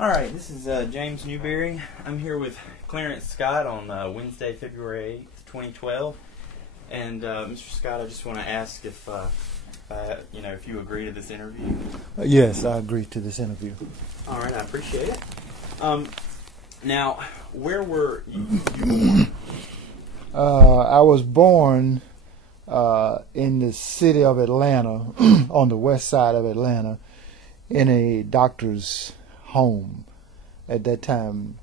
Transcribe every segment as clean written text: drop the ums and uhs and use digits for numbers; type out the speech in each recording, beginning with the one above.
All right, this is James Newberry. I'm here with Clarence Scott on Wednesday, February 8th, 2012. And Mr. Scott, I just want to ask if you agree to this interview. Yes, I agree to this interview. All right, I appreciate it. Now, where were you born? I was born in the city of Atlanta, on the west side of Atlanta, in a doctor's home. At that time,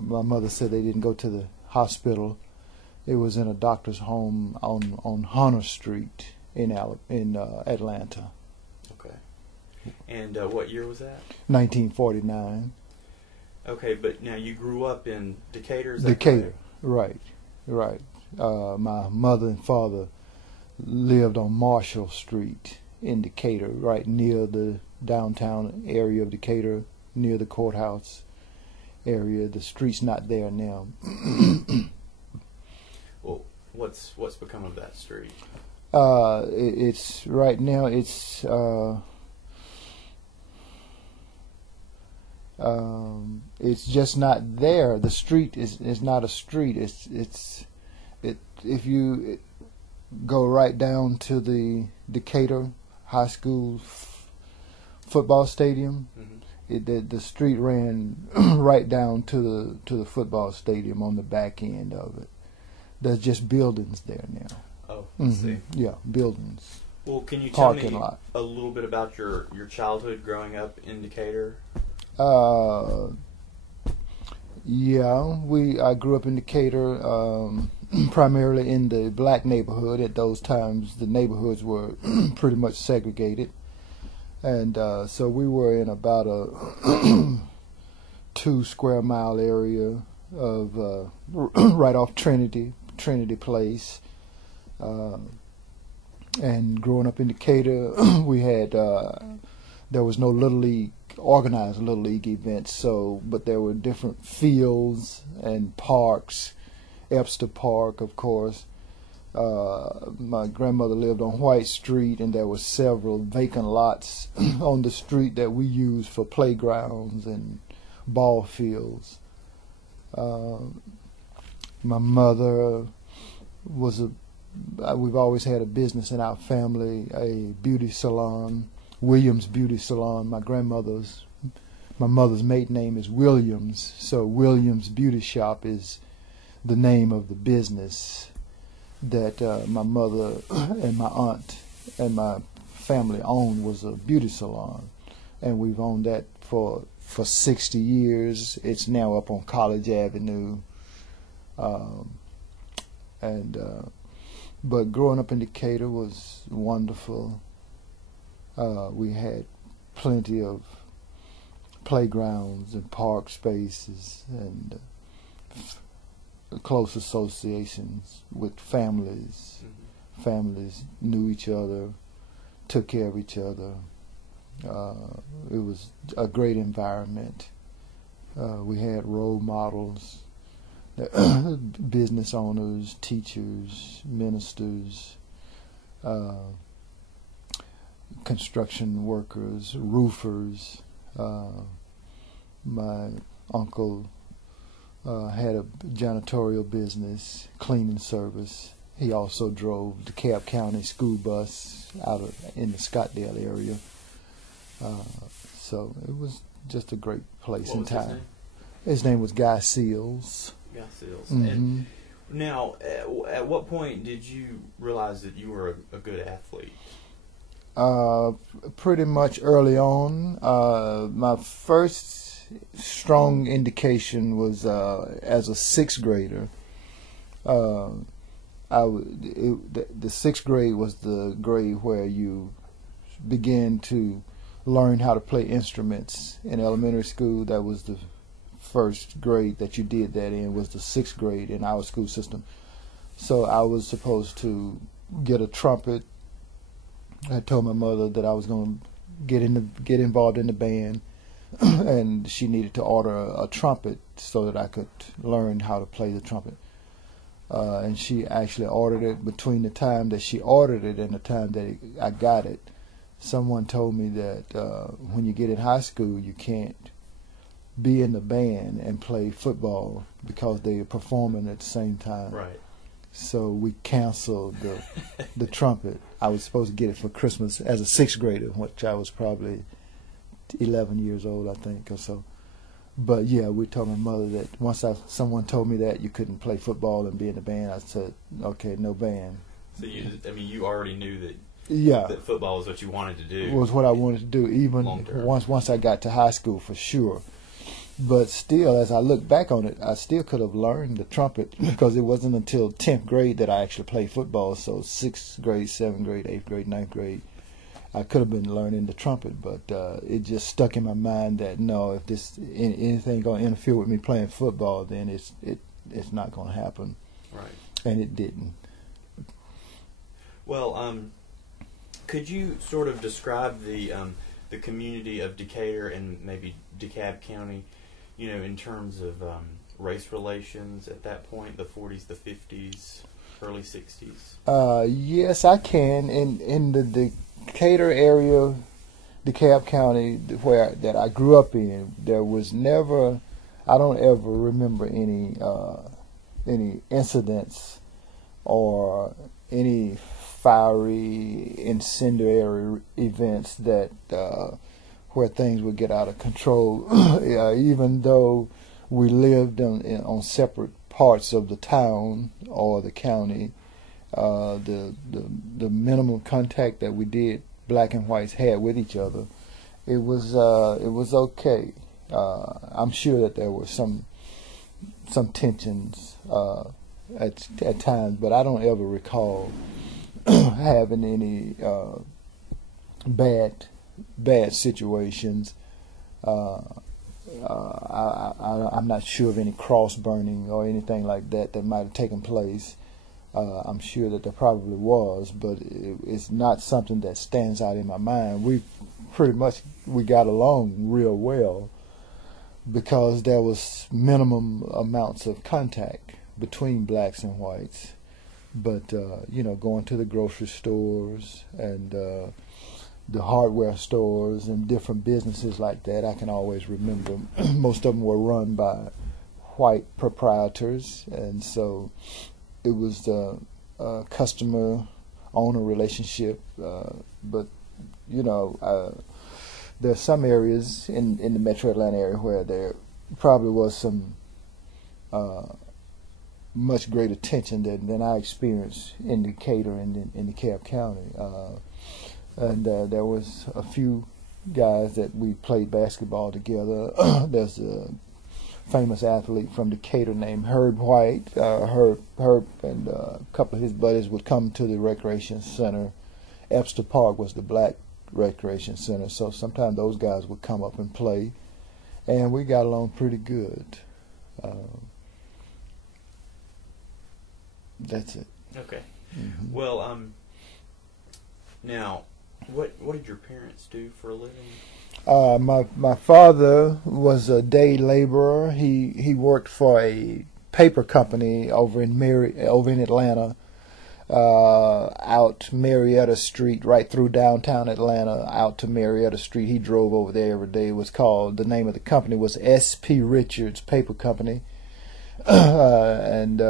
my mother said they didn't go to the hospital. It was in a doctor's home on Hunter Street in Atlanta. Okay. And what year was that? 1949. Okay, but now you grew up in Decatur, is that Decatur, correct? right. My mother and father lived on Marshall Street in Decatur, right near the downtown area of Decatur, near the courthouse area. The street's not there now. Well, what's become of that street? It's right now. It's just not there. The street is not a street. If you go right down to the Decatur High School football stadium, the street ran right down to the football stadium on the back end of it. There's just buildings there now. Oh, I see. Yeah, buildings. Well, can you tell me lot. a little bit about your childhood growing up in Decatur? I grew up in Decatur, primarily in the black neighborhood. At those times, the neighborhoods were pretty much segregated. And so we were in about a 2 square mile area of right off Trinity Place. And growing up in Decatur, we had there was no organized Little League events, but there were different fields and parks. Epster Park, of course. My grandmother lived on White Street, and there were several vacant lots on the street that we used for playgrounds and ball fields. My mother we've always had a business in our family, a beauty salon, Williams Beauty Salon. My mother's maiden name is Williams, so Williams Beauty Shop is the name of the business that my mother and my aunt and my family owned, was a beauty salon, and we've owned that for 60 years. It's now up on College Avenue, but growing up in Decatur was wonderful. We had plenty of playgrounds and park spaces and close associations with families. Mm-hmm. Families knew each other, took care of each other. It was a great environment. We had role models, business owners, teachers, ministers, construction workers, roofers. My uncle had a janitorial business, cleaning service. He also drove the DeKalb County school bus in the Scottdale area. So it was just a great place and time. His name was Guy Seals. Guy Seals. Mm-hmm. And now, at what point did you realize that you were a good athlete? Pretty much early on. My first strong indication was as a 6th grader. The 6th grade was the grade where you began to learn how to play instruments in elementary school. That was the first grade that you did that in, was the 6th grade in our school system. So I was supposed to get a trumpet. I told my mother that I was going to get involved in the band, and she needed to order a trumpet so that I could learn how to play the trumpet. And she actually ordered it. Between the time that she ordered it and the time that I got it, someone told me that when you get in high school, you can't be in the band and play football because they were performing at the same time. Right. So we canceled the trumpet. I was supposed to get it for Christmas as a sixth grader, which I was probably 11 years old, I think, or so. But yeah, we told my mother that once someone told me that you couldn't play football and be in the band, I said, okay, no band. So you already knew that. Yeah, that football was what you wanted to do. It was what I wanted to do, even once I got to high school, for sure. But still, as I look back on it, I still could have learned the trumpet because it wasn't until 10th grade that I actually played football. So 6th grade, 7th grade, 8th grade, 9th grade, I could have been learning the trumpet. But it just stuck in my mind that no, if anything going to interfere with me playing football, then it's not going to happen. Right. And it didn't. Well, could you sort of describe the community of Decatur and maybe DeKalb County, in terms of race relations at that point, the 40s, the 50s, early 60s? Yes, I can. In the Decatur area, DeKalb County, that I grew up in, there was never, I don't ever remember any incidents or any fiery, incendiary events that where things would get out of control. Even though we lived on separate parts of the town or the county, the minimum contact that we did, black and whites, had with each other, it was okay. I'm sure that there were some tensions at times, but I don't ever recall having any bad situations. I'm not sure of any cross burning or anything like that might have taken place. I'm sure that there probably was, but it's not something that stands out in my mind. We got along real well because there was minimum amounts of contact between blacks and whites. But going to the grocery stores and the hardware stores and different businesses like that, I can always remember. Most of them were run by white proprietors, and so it was a customer-owner relationship. But there's some areas in the Metro Atlanta area where there probably was some much greater tension than I experienced in Decatur and in DeKalb County. And there was a few guys that we played basketball together. There's a famous athlete from Decatur named Herb White. Herb and a couple of his buddies would come to the recreation center. Epster Park was the black recreation center, so sometimes those guys would come up and play, and we got along pretty good. That's it. Okay. Mm-hmm. Well, now, what did your parents do for a living? My father was a day laborer. He worked for a paper company over in Atlanta, out Marietta Street, right through downtown Atlanta, out to Marietta Street. He drove over there every day. The name of the company was S.P. Richards Paper Company, and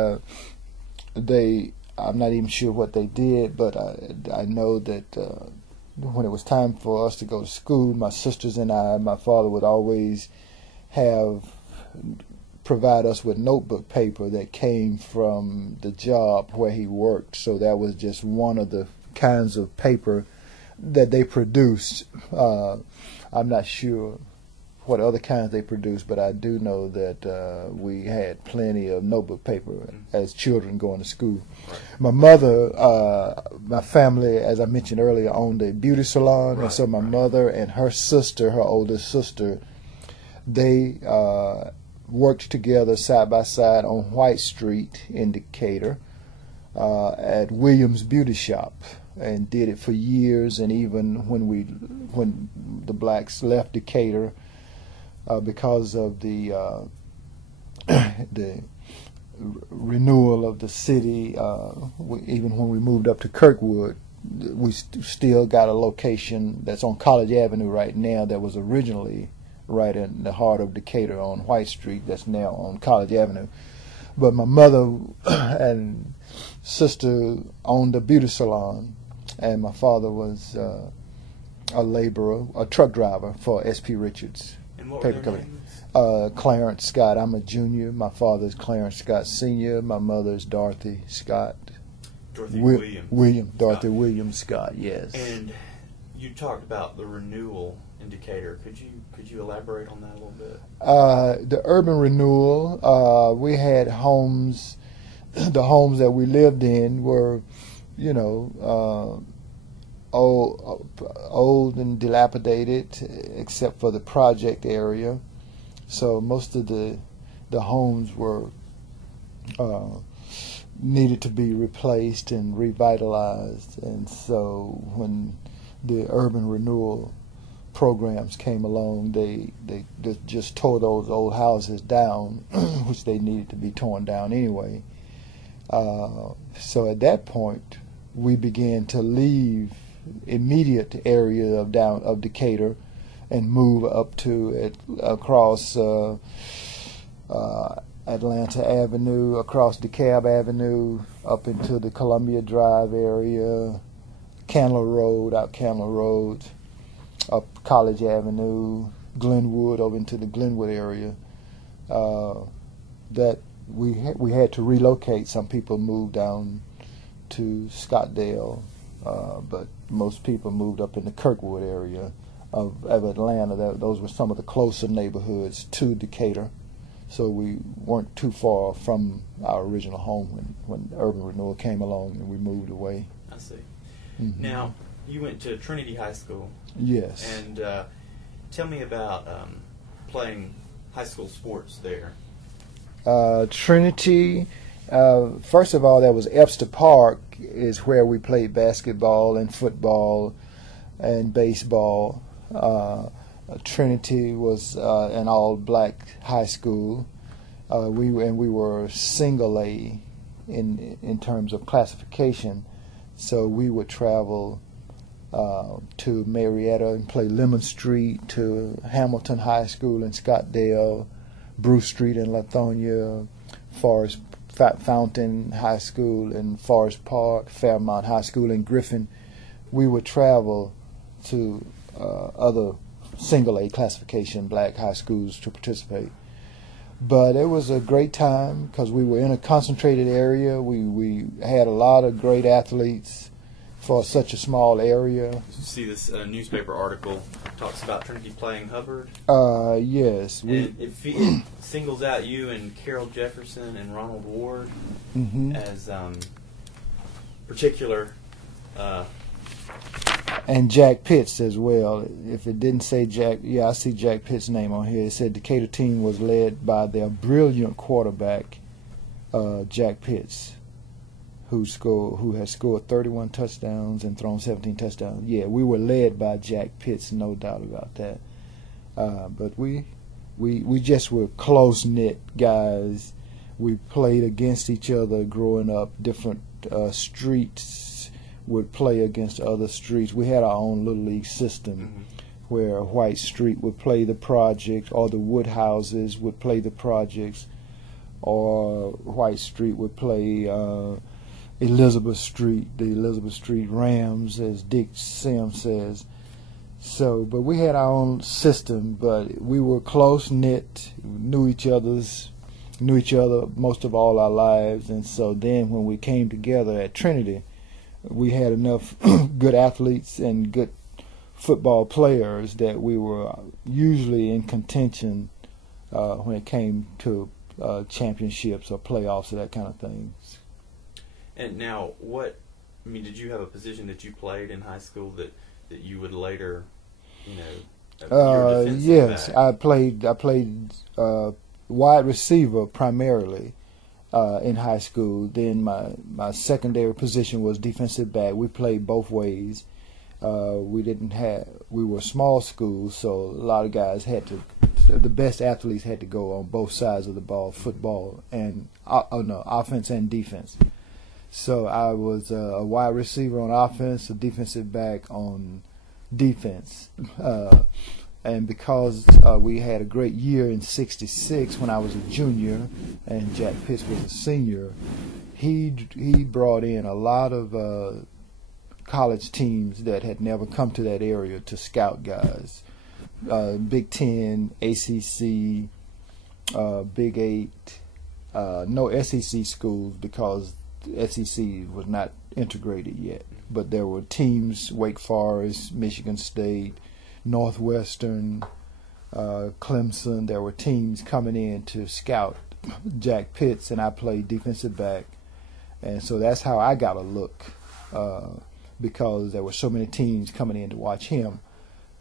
I'm not even sure what they did, but I know that when it was time for us to go to school, my sisters and my father would always provide us with notebook paper that came from the job where he worked. So that was just one of the kinds of paper that they produced. I'm not sure what other kinds they produced, but I do know that we had plenty of notebook paper as children going to school. My mother, my family, as I mentioned earlier, owned a beauty salon, and so my mother and her sister, her oldest sister, they worked together side by side on White Street in Decatur at Williams Beauty Shop, and did it for years. And even when the blacks left Decatur, because of the renewal of the city, even when we moved up to Kirkwood, we still got a location that's on College Avenue right now that was originally right in the heart of Decatur on White Street. That's now on College Avenue. But my mother and sister owned a beauty salon, and my father was a laborer, a truck driver for S.P. Richards. And what paper were their company. names? Clarence Scott. I'm a junior. My father's Clarence Scott Sr. My mother's Dorothy Scott. Dorothy Williams. Dorothy Williams Scott, yes. And you talked about the renewal in Decatur. Could you elaborate on that a little bit? The urban renewal, we had homes. The homes that we lived in were, old and dilapidated, except for the project area. So most of the homes were needed to be replaced and revitalized. And so when the urban renewal programs came along, they just tore those old houses down, which they needed to be torn down anyway. So at that point, we began to leave immediate area of Decatur and move up to across Atlanta Avenue, across DeKalb Avenue, up into the Columbia Drive area, Candler Road, out Candler Road, up College Avenue, Glenwood, over into the Glenwood area. That we had to relocate. Some people moved down to Scottsdale, but most people moved up in the Kirkwood area of Atlanta. Those were some of the closer neighborhoods to Decatur, so we weren't too far from our original home when urban renewal came along and we moved away. I see. Mm-hmm. Now, you went to Trinity High School. Yes. And tell me about playing high school sports there. Trinity, first of all, there was Epster Park, is where we played basketball and football and baseball. Trinity was an all-black high school. We were single A in terms of classification, so we would travel to Marietta and play Lemon Street, to Hamilton High School in Scottsdale, Bruce Street in Lithonia, Forest Fountain High School in Forest Park, Fairmount High School in Griffin. We would travel to other single A classification black high schools to participate. But it was a great time because we were in a concentrated area. We had a lot of great athletes for such a small area. You see this newspaper article talks about Trinity playing Hubbard. Yes. It singles out you and Carol Jefferson and Ronald Ward as particular. And Jack Pitts as well. If it didn't say Jack, I see Jack Pitts' name on here. It said Decatur team was led by their brilliant quarterback, Jack Pitts, who has scored 31 touchdowns and thrown 17 touchdowns. Yeah, we were led by Jack Pitts, no doubt about that. But we just were close-knit guys. We played against each other growing up. Different streets would play against other streets. We had our own little league system where White Street would play the project, or the Woodhouses would play the projects, or White Street would play Elizabeth Street, the Elizabeth Street Rams, as Dick Sims says. So, but we had our own system, but we were close-knit, knew each other most of all our lives, and so then when we came together at Trinity, we had enough good athletes and good football players that we were usually in contention when it came to championships or playoffs or that kind of thing. And now, did you have a position that you played in high school that you would later, yes, back? I played wide receiver primarily in high school. Then my secondary position was defensive back. We played both ways. We were a small school, so a lot of guys the best athletes had to go on both sides of the ball, football and offense and defense. So I was a wide receiver on offense, a defensive back on defense. And because we had a great year in '66 when I was a junior and Jack Pitts was a senior, he brought in a lot of college teams that had never come to that area to scout guys. Big Ten, ACC, Big Eight, no SEC schools because the SEC was not integrated yet. But there were teams, Wake Forest, Michigan State, Northwestern, Clemson. There were teams coming in to scout Jack Pitts, and I played defensive back. And so that's how I got a look, because there were so many teams coming in to watch him.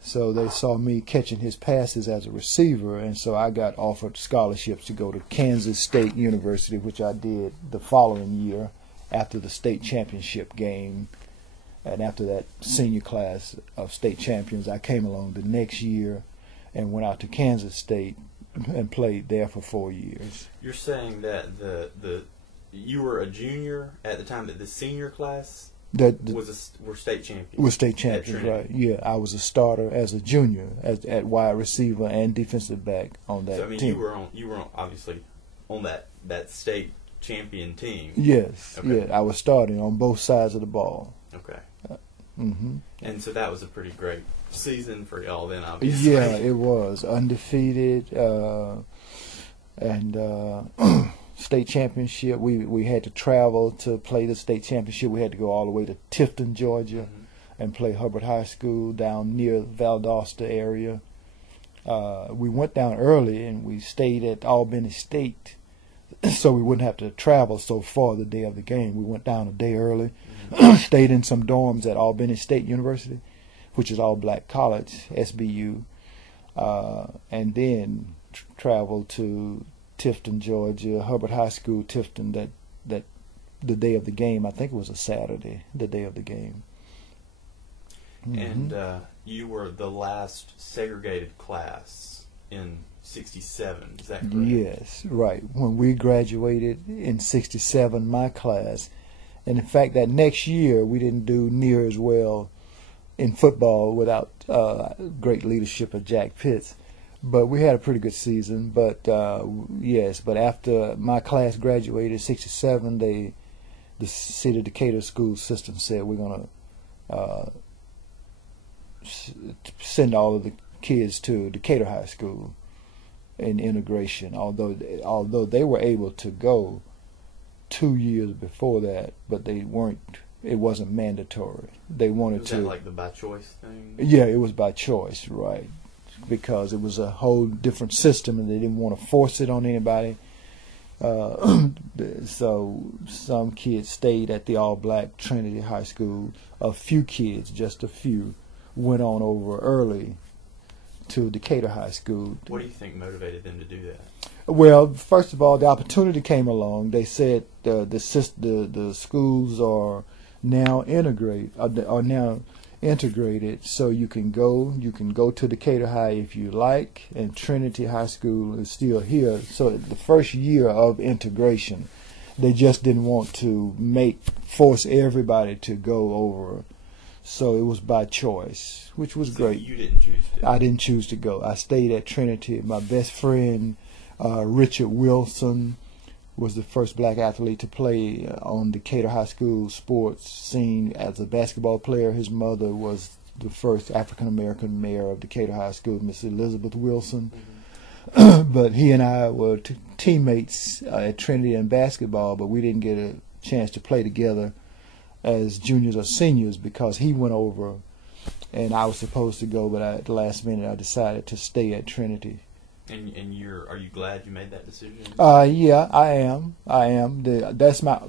So they saw me catching his passes as a receiver, and so I got offered scholarships to go to Kansas State University, which I did the following year after the state championship game. And after that senior class of state champions, I came along the next year and went out to Kansas State and played there for 4 years. You're saying that you were a junior at the time that the senior class were state champions. Were state champions, right? Yeah, I was a starter as a junior at wide receiver and defensive back on that team. So you were obviously on that state champion team. Yes, okay. Yeah, I was starting on both sides of the ball. Okay. Mm-hmm. And so that was a pretty great season for y'all then, obviously. Yeah, it was undefeated, and state championship. We had to travel to play the state championship. We had to go all the way to Tifton, Georgia, and play Hubbard High School down near Valdosta area. We went down early and we stayed at Albany State, so we wouldn't have to travel so far the day of the game. We went down a day early. Stayed in some dorms at Albany State University, which is all black college, SBU, and then traveled to Tifton, Georgia, Hubbard High School, Tifton. That the day of the game, I think it was a Saturday, the day of the game. Mm-hmm. And you were the last segregated class in '67. Is that correct? Yes, right. When we graduated in '67, my class. And in fact, that next year, we didn't do near as well in football without great leadership of Jack Pitts. But we had a pretty good season. But, yes, but after my class graduated in '67, the city of Decatur school system said we're going to send all of the kids to Decatur High School in integration, although they were able to go 2 years before that, but they weren't. It wasn't mandatory. They wanted was to. Was that like the by choice thing? Yeah, it was by choice, right? Because it was a whole different system, and they didn't want to force it on anybody. So some kids stayed at the all-black Trinity High School. A few kids, just a few, went on over early to Decatur High School. What do you think motivated them to do that? Well, first of all, the opportunity came along. They said the schools are now integrated, so you can go to Decatur High if you like, and Trinity High School is still here. So the first year of integration, they just didn't want to force everybody to go over. So it was by choice, which was great. You didn't choose to? I didn't choose to go. I stayed at Trinity. My best friend, Richard Wilson, was the first black athlete to play on Decatur High School sports scene as a basketball player. His mother was the first African-American mayor of Decatur High School, Miss Elizabeth Wilson. Mm-hmm. But he and I were teammates at Trinity in basketball, but we didn't get a chance to play together as juniors or seniors because he went over and I was supposed to go, but at the last minute I decided to stay at Trinity. And are you glad you made that decision? Yeah, I am. That's my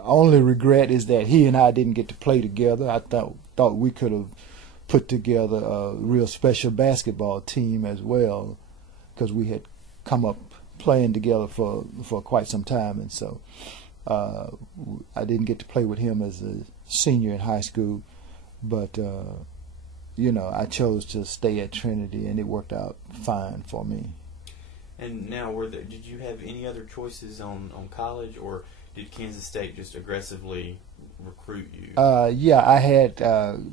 only regret is that he and I didn't get to play together. I thought we could have put together a real special basketball team as well, because we had come up playing together for quite some time, and so I didn't get to play with him as a senior in high school, but I chose to stay at Trinity, and it worked out fine for me. And now, did you have any other choices on college, or did Kansas State just aggressively recruit you? Yeah, I had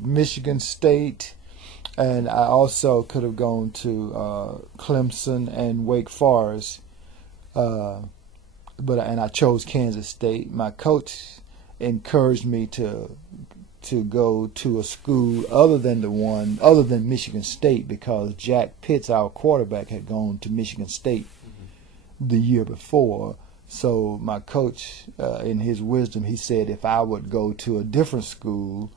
Michigan State, And I also could have gone to Clemson and Wake Forest, and I chose Kansas State. My coach encouraged me to go to a school other than Michigan State, because Jack Pitts, our quarterback, had gone to Michigan State the year before. So my coach, in his wisdom, he said if I would go to a different school,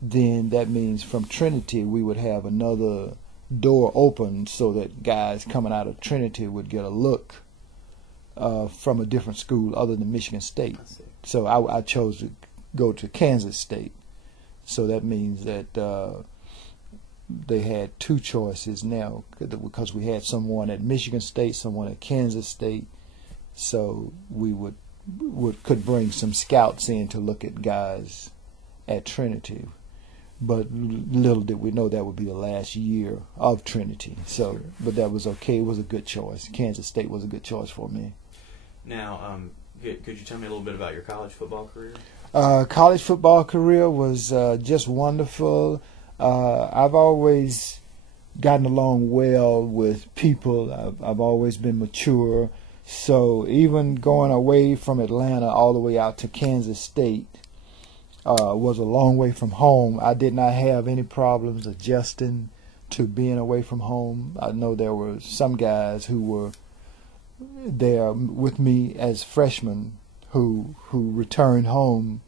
then that means from Trinity we would have another door open so that guys coming out of Trinity would get a look from a different school other than Michigan State. So I chose to go to Kansas State. So that means that they had two choices now, because we had someone at Michigan State, someone at Kansas State. So we could bring some scouts in to look at guys at Trinity. But little did we know that would be the last year of Trinity. So, sure. But that was okay. It was a good choice. Kansas State was a good choice for me. Now, could you tell me a little bit about your college football career? College football career was just wonderful. I've always gotten along well with people. I've always been mature. So even going away from Atlanta all the way out to Kansas State was a long way from home. I did not have any problems adjusting to being away from home. I know there were some guys who were there with me as freshmen who returned home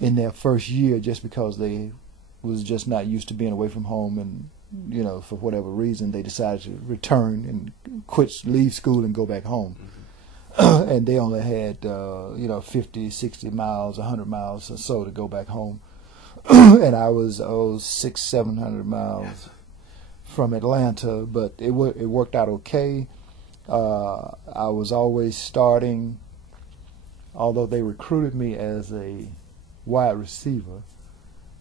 in their first year just because they was just not used to being away from home, and for whatever reason they decided to return and leave school and go back home. And they only had 50, 60 miles, 100 miles or so to go back home. And I was 600-700 miles from Atlanta, but it worked out okay. I was always starting. Although they recruited me as a wide receiver,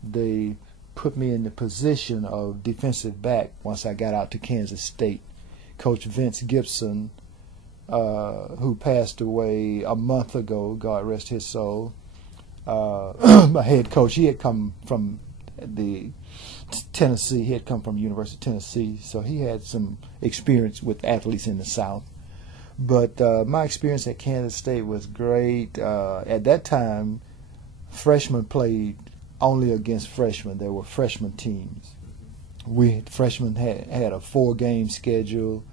they put me in the position of defensive back once I got out to Kansas State. Coach Vince Gibson, who passed away a month ago, God rest his soul, my head coach, he had come from Tennessee. He had come from University of Tennessee, so he had some experience with athletes in the South. But my experience at Kansas State was great. At that time, freshmen played only against freshmen. There were freshman teams. Freshmen had a 4-game schedule,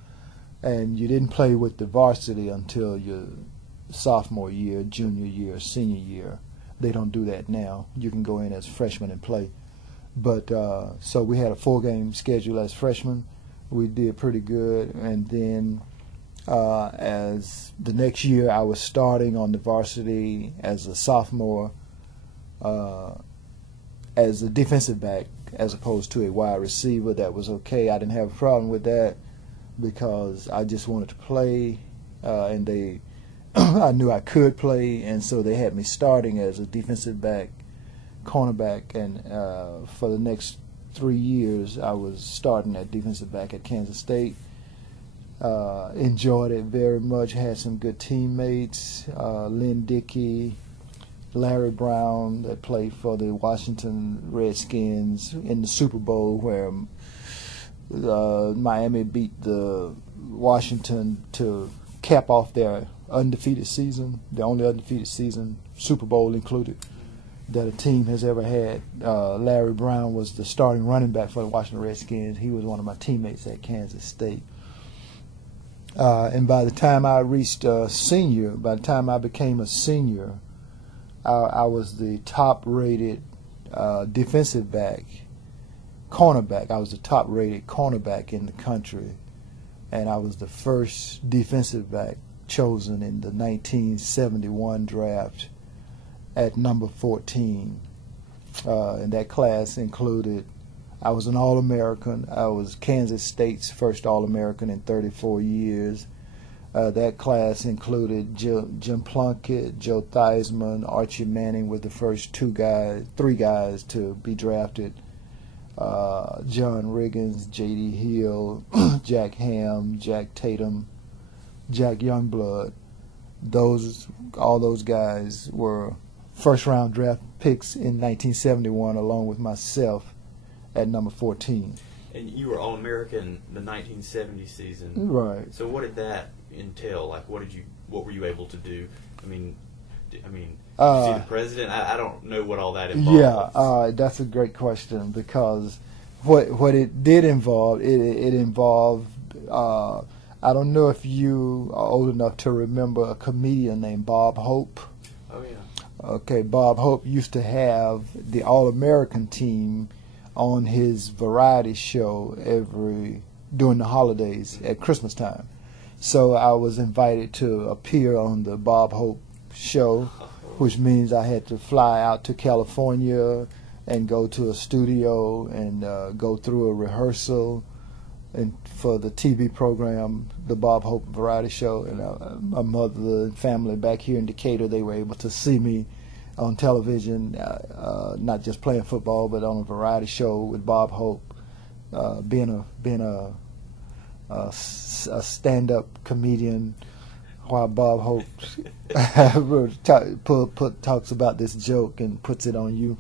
and you didn't play with the varsity until your sophomore year, junior year, senior year. They don't do that now. You can go in as freshman and play. But so we had a 4-game schedule as freshmen. We did pretty good, and then as the next year I was starting on the varsity as a sophomore as a defensive back as opposed to a wide receiver. That was okay. I didn't have a problem with that because I just wanted to play, and I knew I could play, and so they had me starting as a defensive back, cornerback, and for the next 3 years I was starting at defensive back at Kansas State. Enjoyed it very much. Had some good teammates. Lynn Dickey, Larry Brown, that played for the Washington Redskins in the Super Bowl, where Miami beat the Washington to cap off their undefeated season, the only undefeated season, Super Bowl included, that a team has ever had. Larry Brown was the starting running back for the Washington Redskins. He was one of my teammates at Kansas State. And by the time I reached senior, by the time I became a senior, I was the top-rated defensive back, cornerback. I was the top-rated cornerback in the country, and I was the first defensive back chosen in the 1971 draft at number 14. And that class included, I was an All-American. I was Kansas State's first All-American in 34 years. That class included Jim Plunkett, Joe Theismann, Archie Manning were the first three guys to be drafted. John Riggins, J.D. Hill, Jack Ham, Jack Tatum, Jack Youngblood. All those guys were first-round draft picks in 1971, along with myself at number 14. And you were All-American the 1970 season. Right. So what did that entail? Like, what were you able to do? I mean, did you see the president? I don't know what all that involves. Yeah, that's a great question, because what it did involve, it involved, I don't know if you are old enough to remember a comedian named Bob Hope. Oh, yeah. Okay, Bob Hope used to have the All-American team on his variety show during the holidays at Christmas time. So I was invited to appear on the Bob Hope show, which means I had to fly out to California and go to a studio and go through a rehearsal and for the TV program, the Bob Hope variety show. And my mother and family back here in Decatur, they were able to see me on television, not just playing football, but on a variety show with Bob Hope, being a stand-up comedian, while Bob Hope talks about this joke and puts it on you.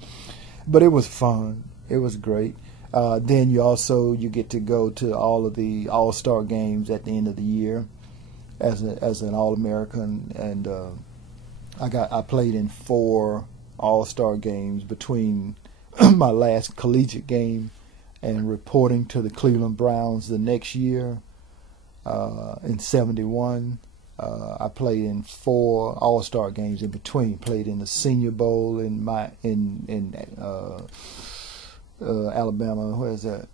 But it was fun. It was great. Then you get to go to all of the All-Star games at the end of the year as an All-American, and I played in 4 All-Star games between my last collegiate game and reporting to the Cleveland Browns the next year in '71. I played in 4 All-Star games in between. Played in the Senior Bowl in Alabama. Where is that?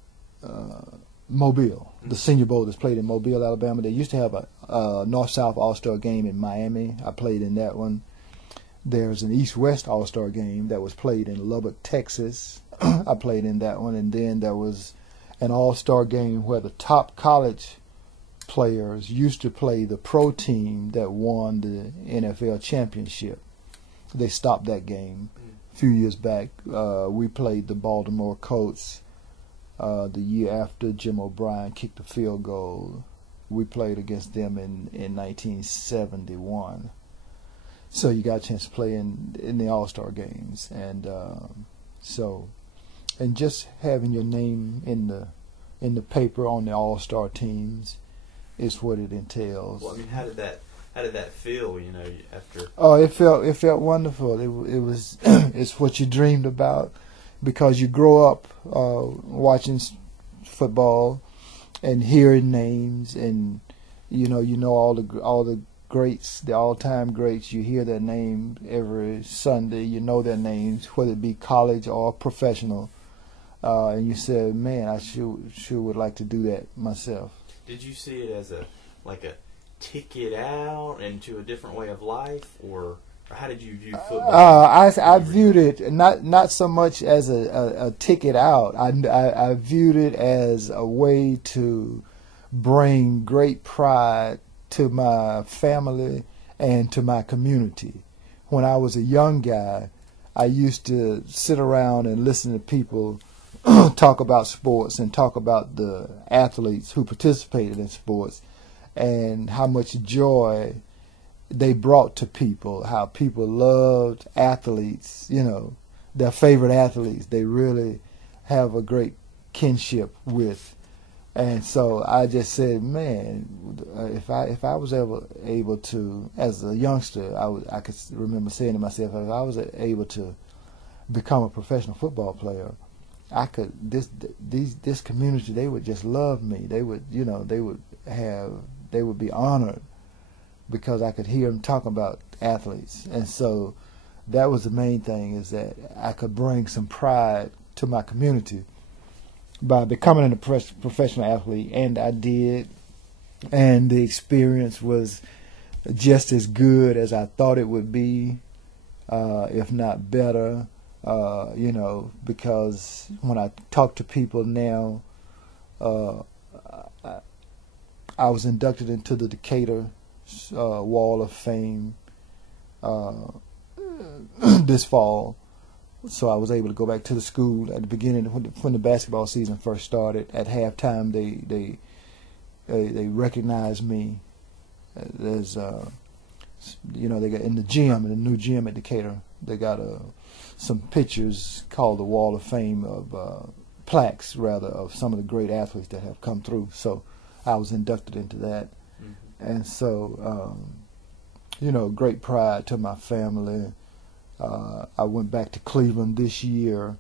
Mobile. The Senior Bowl that's played in Mobile, Alabama. They used to have a North-South All-Star game in Miami. I played in that one. There's an East-West All-Star game that was played in Lubbock, Texas. I played in that one. And then there was an All-Star game where the top college players used to play the pro team that won the NFL championship. They stopped that game a few years back. We played the Baltimore Colts the year after Jim O'Brien kicked the field goal. We played against them in 1971. So you got a chance to play in the All-Star games, and and just having your name in the paper on the All-Star teams is what it entails. Well, I mean, how did that feel? You know, after. Oh, it felt wonderful. It was it's what you dreamed about, because you grow up watching football and hearing names, and you know all the greats, the all-time greats. You hear their name every Sunday. You know their names, whether it be college or professional, and you say, "Man, I sure would like to do that myself." Did you see it as a ticket out into a different way of life, or how did you view football? I viewed it not so much as a ticket out. I viewed it as a way to bring great pride to my family and to my community. When I was a young guy, I used to sit around and listen to people talk about sports and talk about the athletes who participated in sports and how much joy they brought to people, how people loved athletes, their favorite athletes. They really have a great kinship with. And so I just said, man, if I was ever able to, as a youngster, I could remember saying to myself, if I was able to become a professional football player, I could this community, they would just love me. They would be honored because I could hear them talk about athletes. And so that was the main thing, is that I could bring some pride to my community by becoming a professional athlete, and I did, and the experience was just as good as I thought it would be, if not better, because when I talk to people now, I was inducted into the Decatur Wall of Fame this fall. So I was able to go back to the school at the beginning when the basketball season first started. At halftime, they recognized me. There's they got in the new gym at Decatur. They got some pictures called the Wall of Fame of plaques rather of some of the great athletes that have come through. So I was inducted into that, and so great pride to my family. I went back to Cleveland this year.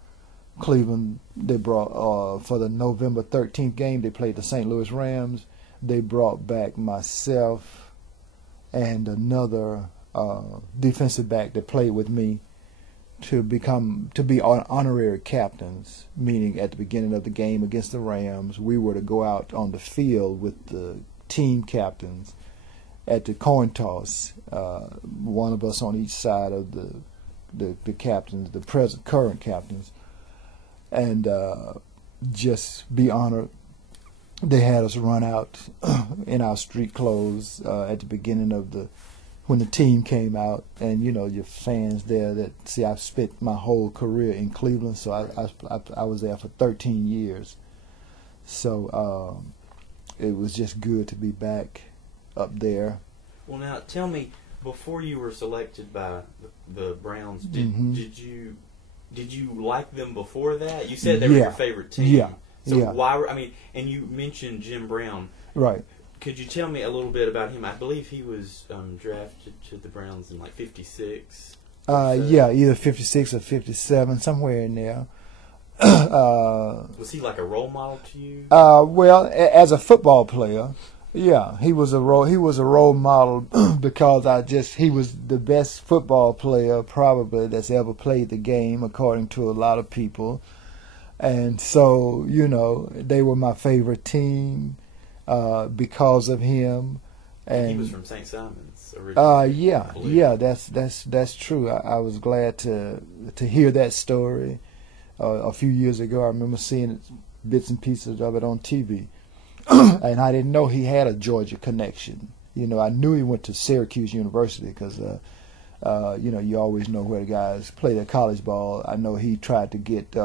Cleveland, they brought for the November 13th game, they played the St. Louis Rams. They brought back myself and another defensive back that played with me to be honorary captains, meaning at the beginning of the game against the Rams, we were to go out on the field with the team captains at the coin toss, one of us on each side of the captains, the current captains, and just be honored. They had us run out in our street clothes at the beginning of when the team came out, and your fans there that see I've spent my whole career in Cleveland, so I was there for 13 years. So it was just good to be back up there. Well, now tell me, before you were selected by the Browns, did you like them before that? You said they were your favorite team. Yeah. So yeah. why were and you mentioned Jim Brown. Right. Could you tell me a little bit about him? I believe he was drafted to the Browns in like 56. Yeah, either 56 or 57, somewhere in there. Was he like a role model to you? Well, as a football player, yeah, he was a role model because he was the best football player probably that's ever played the game, according to a lot of people. And so, they were my favorite team because of him. And he was from St. Simon's originally. Yeah, that's true. I was glad to hear that story. A few years ago, I remember seeing bits and pieces of it on TV, and I didn't know he had a Georgia connection. I knew he went to Syracuse University because you always know where the guys play their college ball. I know he tried to get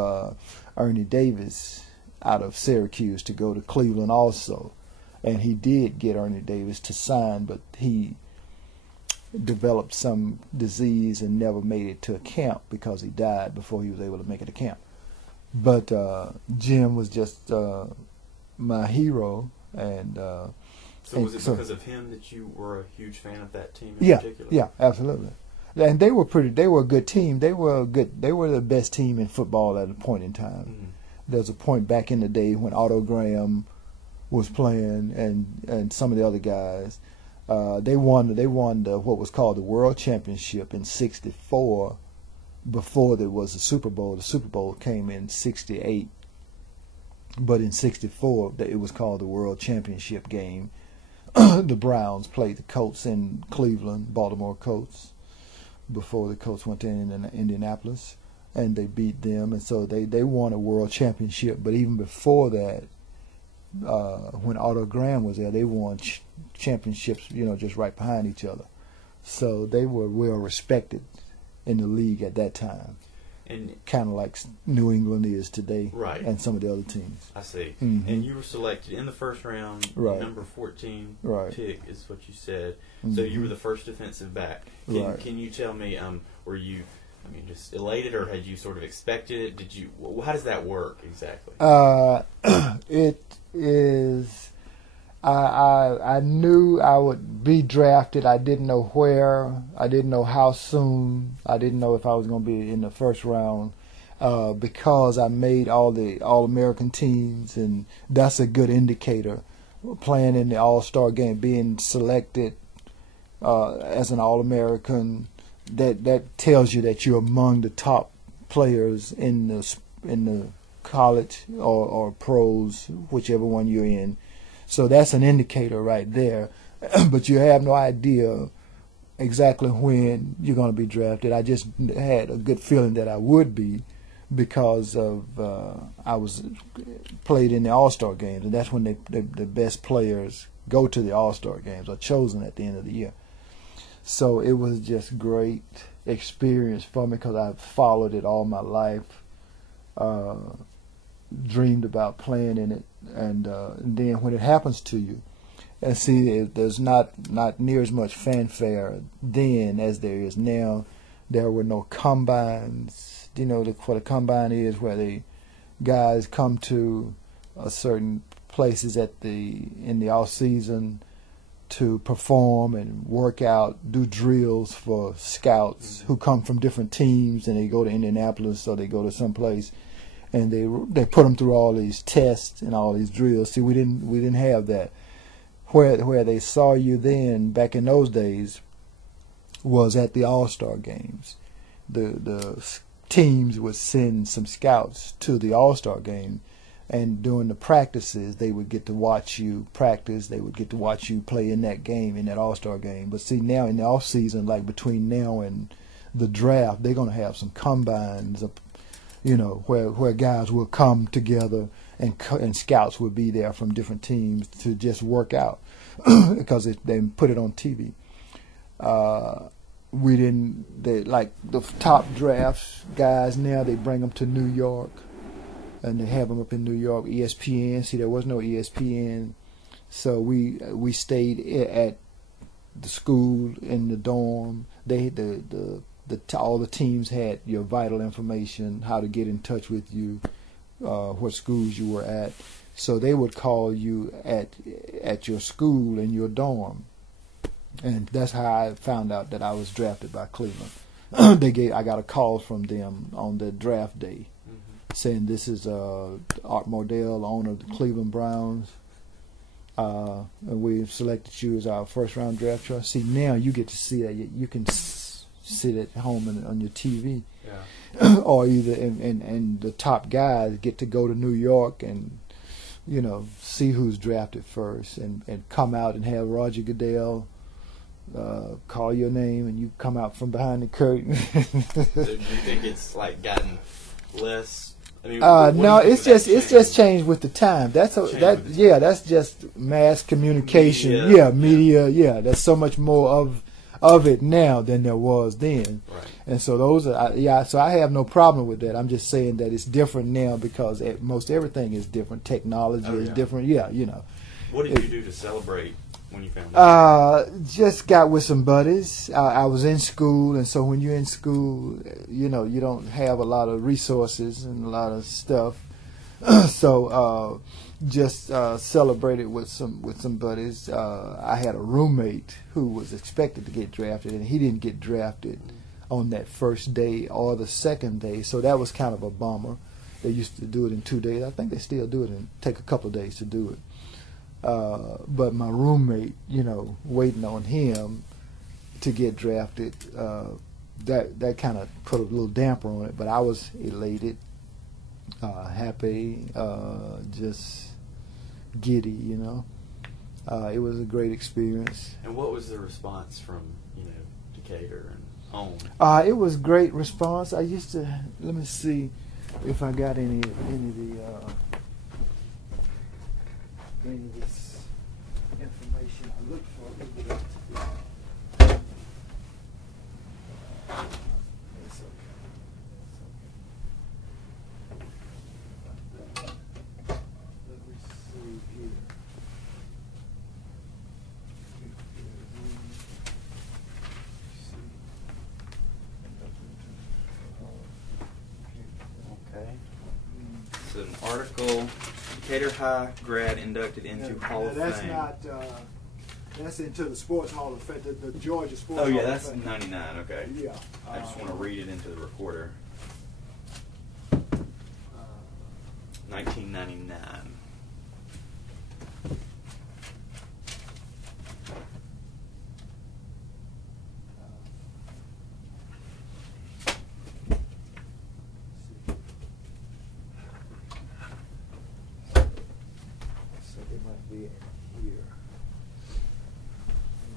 Ernie Davis out of Syracuse to go to Cleveland also, and he did get Ernie Davis to sign, but he developed some disease and never made it to a camp because he died before he was able to make it to camp. But Jim was just my hero, and so was it because of him that you were a huge fan of that team in particular? Yeah, absolutely. And they were a good team. They were the best team in football at a point in time. Mm-hmm. There's a point back in the day when Otto Graham was playing and some of the other guys. They won what was called the World Championship in '64 before there was the Super Bowl. The Super Bowl came in '68, but in '64 it was called the World Championship game. The Browns played the Colts in Cleveland, Baltimore Colts, before the Colts went to Indianapolis, and they beat them, and so they won a World Championship. But even before that, when Otto Graham was there, they won championships, just right behind each other. So they were well respected in the league at that time, and kind of like New England is today, right? And some of the other teams. I see. Mm-hmm. And you were selected in the first round, right? Number 14 pick is what you said. Mm-hmm. So you were the first defensive back. Can you tell me, were you, just elated, or had you sort of expected it? Did you? How does that work exactly? It is. I knew I would be drafted. I didn't know where. I didn't know how soon. I didn't know if I was going to be in the first round because I made all the All-American teams, and that's a good indicator. Playing in the All-Star game, being selected as an All-American, that tells you that you're among the top players in the college or pros, whichever one you're in. So that's an indicator right there. But you have no idea exactly when you're going to be drafted. I just had a good feeling that I would be because of I was played in the All-Star games, and that's when the best players go to the All-Star games, are chosen at the end of the year. So it was just great experience for me because I've followed it all my life. Dreamed about playing in it, and then when it happens to you, and see, there's not near as much fanfare then as there is now. There were no combines. What a combine is, where they guys come to certain places in the off season to perform and work out, do drills for scouts who come from different teams, and they go to Indianapolis or they go to some place, and they put them through all these tests and all these drills. See, we didn't have that. Where they saw you then back in those days was at the All-Star games. The teams would send some scouts to the All-Star game, and during the practices they would get to watch you practice. They would get to watch you play in that game, in that All-Star game. But see, now in the off season, like between now and the draft, they're going to have some combines, where guys will come together and scouts will be there from different teams to just work out because they put it on TV. Like the top drafts guys now, they bring them to New York, and they have them up in New York. ESPN. See, there was no ESPN, so we stayed at the school in the dorm. All the teams had your vital information, how to get in touch with you, what schools you were at. So they would call you at your school in your dorm, and that's how I found out that I was drafted by Cleveland. I got a call from them on the draft day, saying this is Art Modell, owner of the Cleveland Browns, and we've selected you as our first round draft choice. See, now you get to see that. You can sit at home on your TV, or either and the top guys get to go to New York and see who's drafted first, and come out and have Roger Goodell call your name, and you come out from behind the curtain. So do you think it's like gotten less? I mean, no, it's just changed with the time. That's just mass communication. Media. Yeah, there's so much more of it now than there was then. Right. And so those are so I have no problem with that. I'm just saying that it's different now because most everything is different. Technology is different. What did you do to celebrate when you found out? Just got with some buddies. I was in school, and so when you're in school, you don't have a lot of resources and a lot of stuff. So just celebrated with some buddies. I had a roommate who was expected to get drafted, and he didn't get drafted on that first day or the second day. So that was kind of a bummer. They used to do it in 2 days. I think they still do it and take a couple of days to do it. But my roommate, waiting on him to get drafted, that kind of put a little damper on it. But I was elated, happy, just giddy, It was a great experience. And what was the response from, Decatur and home? It was great response. I used to, let me see if I got any of this information I looked for. It's okay. Let me see here. Okay. It's an article. Decatur High grad inducted into Hall of That's Fame. That's into the Sports Hall of Fame, the Georgia Sports Oh Hall yeah, of that's Fame. 99. Okay. Yeah. I just want to read it into the recorder. 1999. So they might be here.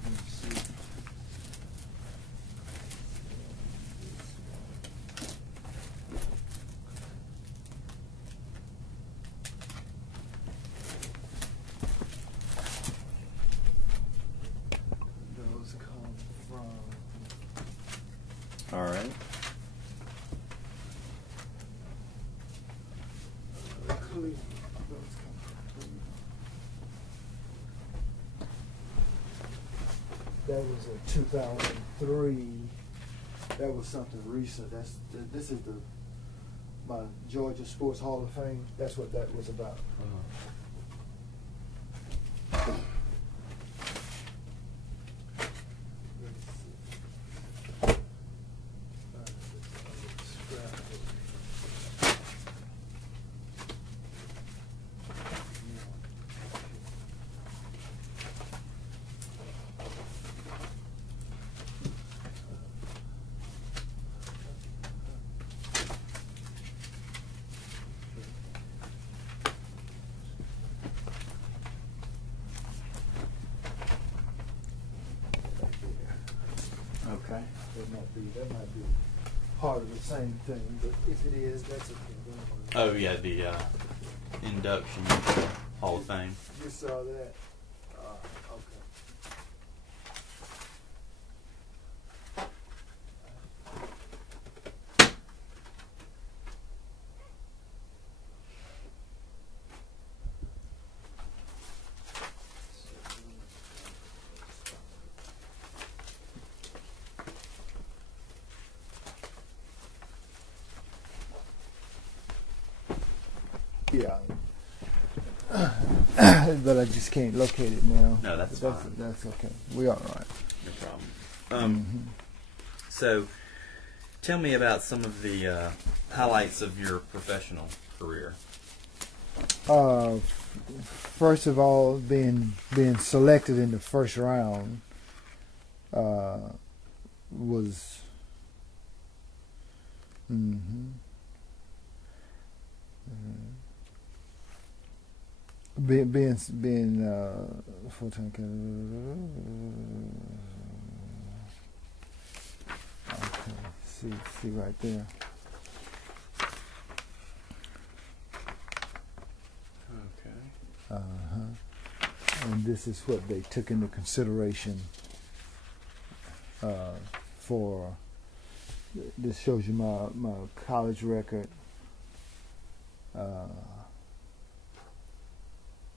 Let me see. Those come from. All right. Cleveland. Those come from Cleveland. That was a 2003. That was something recent. This is my Georgia Sports Hall of Fame. That's what that was about. Okay. That might be part of the same thing, but if it is, that's okay. Oh yeah, the induction to the Hall of Fame. You saw that? Okay. Yeah. But I just can't locate it now. No, that's fine. That's okay. We are all right. No problem. So, tell me about some of the highlights of your professional career. First of all, being selected in the first round was. Being full-time. Okay, see right there. Okay. And this is what they took into consideration for. This shows you my college record.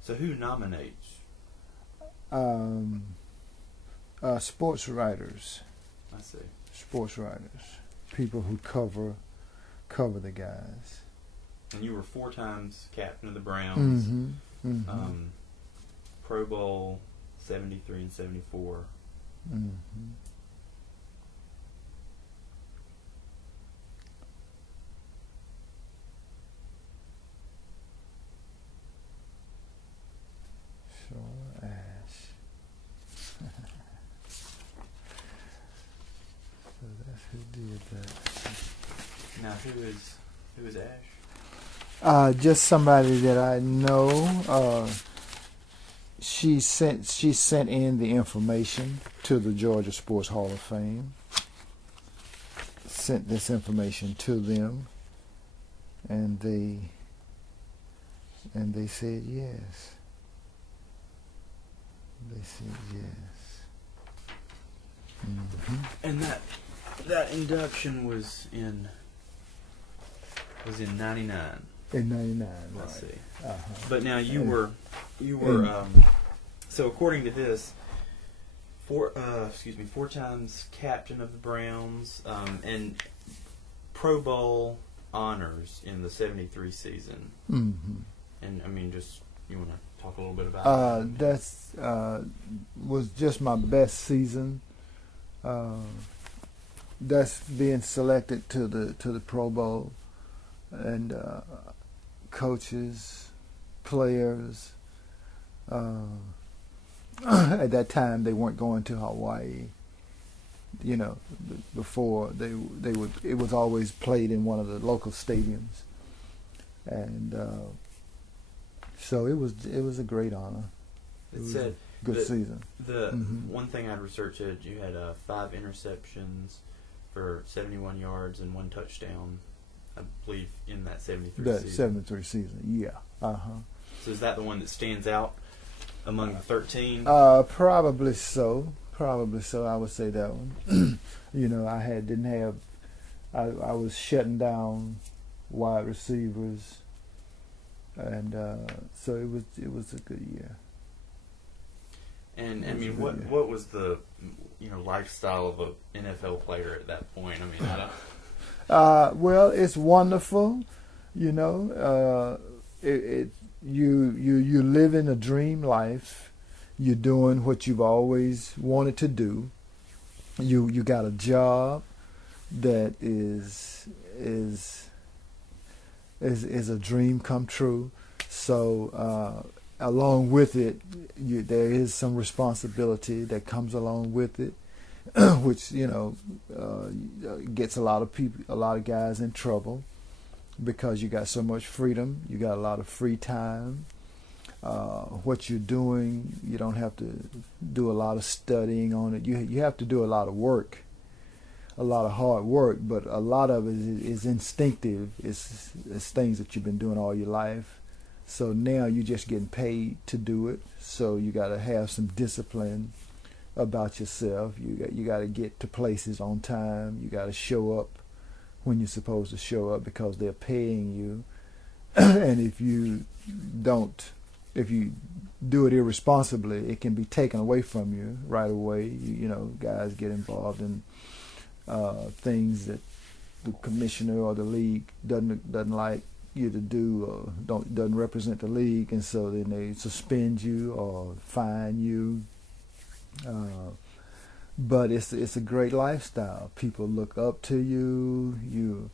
So who nominates? Sports writers. I see. Sports writers, people who cover the guys. And you were 4 times captain of the Browns. Pro Bowl 73 and 74. Ash. So that's who did that. Now who is Ash? Just somebody that I know. She sent in the information to the Georgia Sports Hall of Fame. Sent this information to them, and they said yes. They said yes. And that induction was in 99. In 99, right. I see. But now you were so according to this, 4 times captain of the Browns, and Pro Bowl honors in the 73 season. And I mean, just you want to talk a little bit about that's was just my best season. That's being selected to the Pro Bowl, and coaches, players. At that time, they weren't going to Hawaii. You know, before they would. It was always played in one of the local stadiums, and. So it was a great honor. It said a good season. The one thing I'd researched said you had 5 interceptions for 71 yards and 1 touchdown, I believe, in that 73 season. 73 season, yeah. So is that the one that stands out among the 13? Probably so. I would say that one. You know, I was shutting down wide receivers. And so it was a good year. And I mean, what was the lifestyle of an NFL player at that point? I mean, I don't. Well, it's wonderful. You know, you're living a dream life. You're doing what you've always wanted to do. You got a job that is a dream come true. So along with it, there is some responsibility that comes along with it, which gets a lot of guys in trouble because you got so much freedom. You got a lot of free time. What you're doing, you don't have to do a lot of studying on it. You have to do a lot of work, a lot of hard work, but a lot of it is instinctive. It's things that you've been doing all your life. So now you're just getting paid to do it. So you got to have some discipline about yourself. You got to get to places on time. You got to show up when you're supposed to show up because they're paying you. And if you do it irresponsibly, it can be taken away from you right away. Guys get involved in things that the commissioner or the league doesn't like you to do, or doesn't represent the league, and so then they suspend you or fine you. But it's a great lifestyle. People look up to you.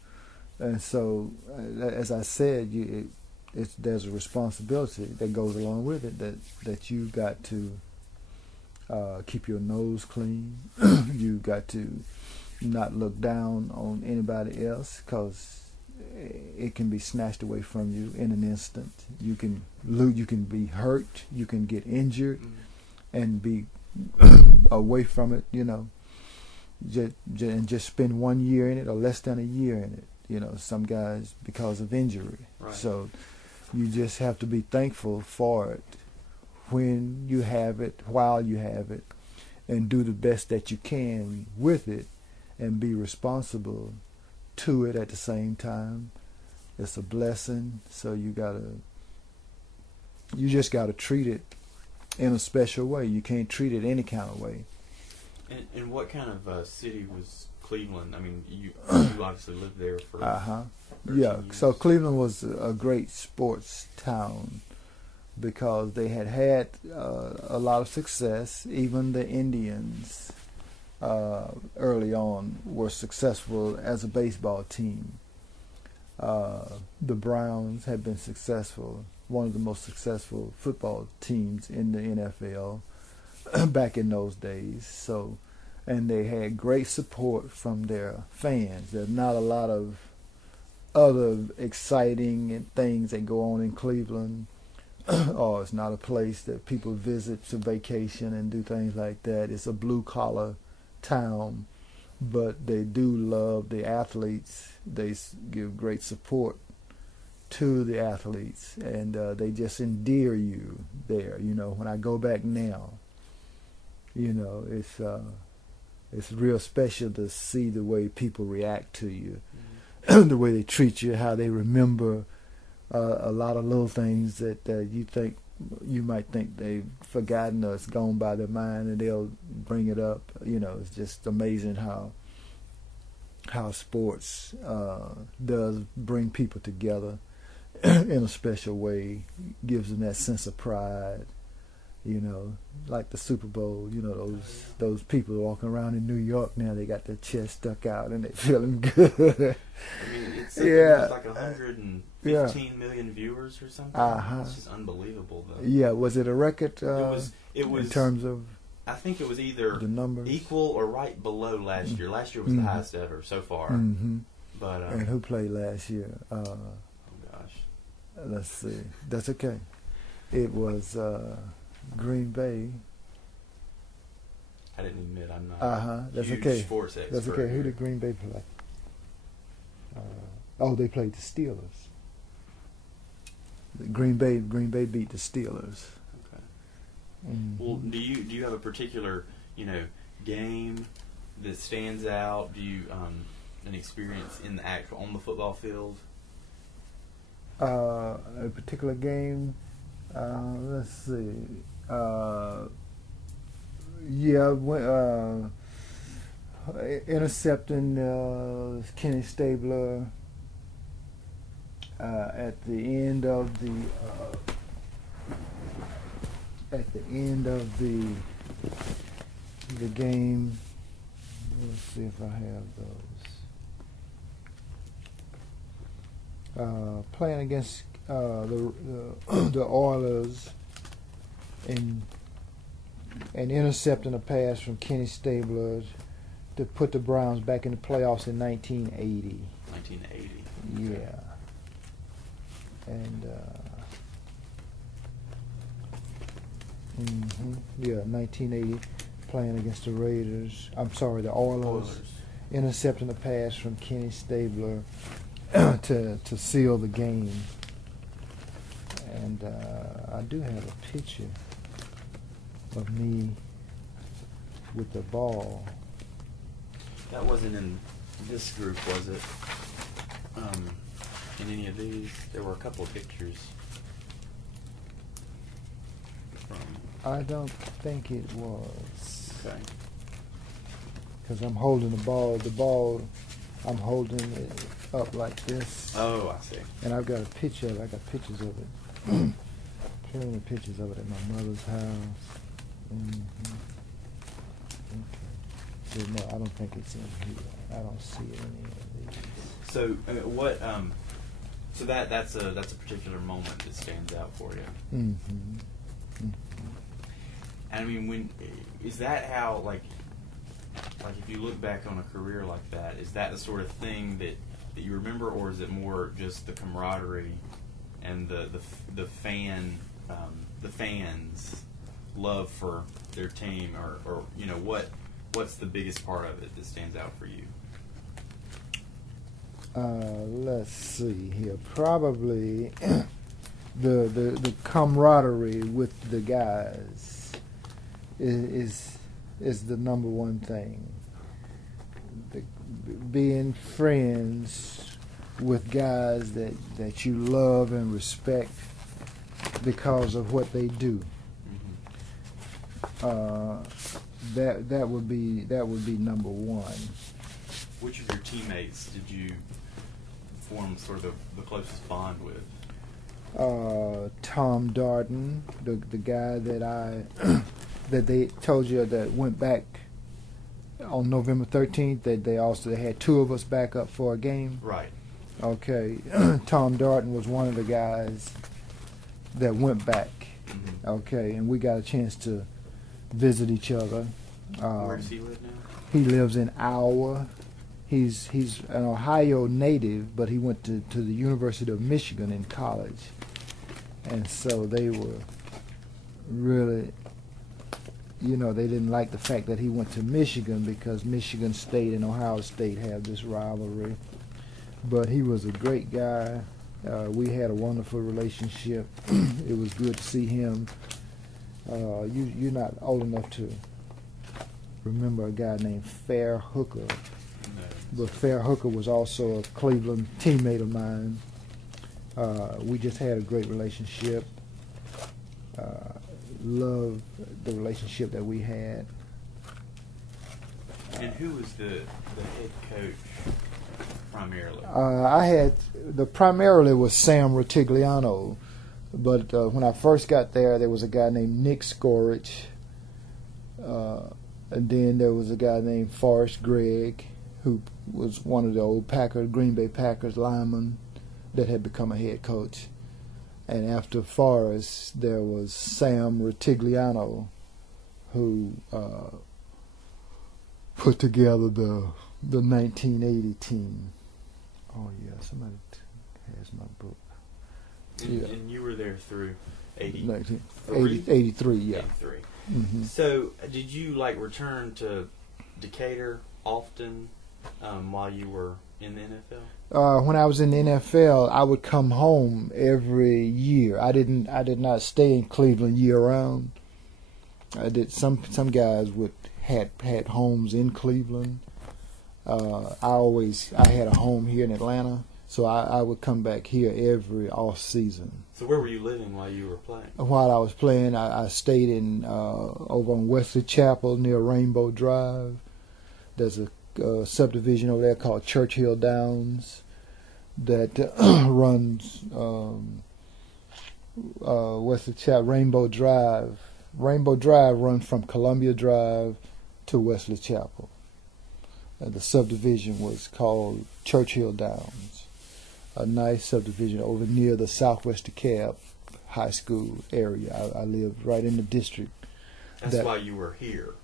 And so, as I said, there's a responsibility that goes along with it that you got to keep your nose clean. You got to not look down on anybody else because it can be snatched away from you in an instant. You can be hurt. You can get injured and be away from it. And just spend 1 year in it or less than a year in it. Some guys because of injury. Right. So you just have to be thankful for it when you have it, while you have it, and do the best that you can with it and be responsible to it at the same time. It's a blessing, so you just gotta treat it in a special way. You can't treat it any kind of way. And what kind of city was Cleveland? I mean, you obviously lived there for 13 years. So Cleveland was a great sports town because they had a lot of success. Even the Indians early on were successful as a baseball team. The Browns had been successful, one of the most successful football teams in the NFL back in those days. So, and they had great support from their fans. There's not a lot of other exciting things that go on in Cleveland, or it's not a place that people visit to vacation and do things like that. It's a blue-collar town, but they do love the athletes. They give great support to the athletes, and they just endear you there. When I go back now, it's real special to see the way people react to you, the way they treat you, how they remember a lot of little things that you might think they've forgotten or it's gone by their mind, and they'll bring it up. It's just amazing how sports does bring people together in a special way, gives them that sense of pride. Like the Super Bowl, those people walking around in New York now, they got their chest stuck out and they feeling good. I mean, it's like 115 million viewers or something. It's just unbelievable, though. Yeah, was it a record? It was in terms of. I think it was either the numbers equal or right below last year. Last year was the highest ever so far. But and who played last year? Oh gosh, let's see. That's okay. It was. Green Bay. I didn't admit I'm not that's huge okay. sports expert. That's okay. Who did Green Bay play? They played the Steelers. Green Bay beat the Steelers. Okay. Well, do you have a particular game that stands out? Do you an experience in the on the football field? A particular game. Let's see. Intercepting Kenny Stabler at the end of the game. Let's see if I have those. Playing against the Oilers and intercepting a pass from Kenny Stabler to put the Browns back in the playoffs in 1980. 1980. Yeah. And yeah, 1980, playing against the Raiders. I'm sorry, the Oilers. Intercepting a pass from Kenny Stabler to seal the game. And I do have a picture of me with the ball. That wasn't in this group, was it? In any of these? There were a couple of pictures from... I don't think it was. Okay. Because I'm holding the ball. The ball, I'm holding it up like this. Oh, I see. And I've got a picture of it. I got pictures of it. Plenty of pictures of it at my mother's house. Okay. So no, I don't think it's in here. I don't see it in any of these. So what? So that's a particular moment that stands out for you. Mm-hmm. And I mean, when is that how like if you look back on a career like that, is that the sort of thing that you remember, or is it more just the camaraderie and the fans' love for their team, or you know what's the biggest part of it that stands out for you? Let's see here. Probably the camaraderie with the guys is the number one thing. Being friends with guys that you love and respect because of what they do. That would be number one. Which of your teammates did you form sort of the closest bond with? Tom Darden, the guy that that they told you that went back on November 13th. That they had two of us back up for a game. Right. Okay. Tom Darden was one of the guys that went back. Mm-hmm. Okay, and we got a chance to visit each other. Where does he live now? He lives in Iowa. He's an Ohio native, but he went to the University of Michigan in college. And so they were really, they didn't like the fact that he went to Michigan because Michigan State and Ohio State have this rivalry. But he was a great guy. We had a wonderful relationship. It was good to see him. You're not old enough to remember a guy named Fair Hooker. But Fair Hooker was also a Cleveland teammate of mine. We just had a great relationship. Loved the relationship that we had. And who was the head coach primarily? Primarily was Sam Rutigliano. But when I first got there was a guy named Nick Skorich. And then there was a guy named Forrest Gregg, who was one of the old Green Bay Packers linemen that had become a head coach. And after Forrest, there was Sam Rutigliano, who put together the 1980 team. Oh yeah, somebody has my book. And you were there through 83, yeah. 83. Mm-hmm. So, did you return to Decatur often while you were in the NFL? When I was in the NFL, I would come home every year. I did not stay in Cleveland year round. I did. Some guys had homes in Cleveland. I had a home here in Atlanta, so I would come back here every off season. So where were you living while you were playing? While I was playing, I stayed in over on Wesley Chapel near Rainbow Drive. There's a subdivision over there called Churchill Downs. that runs Wesley Chapel, Rainbow Drive. Rainbow Drive runs from Columbia Drive to Wesley Chapel. The subdivision was called Churchill Downs, a nice subdivision over near the Southwest DeKalb High School area. I lived right in the district. That's why you were here,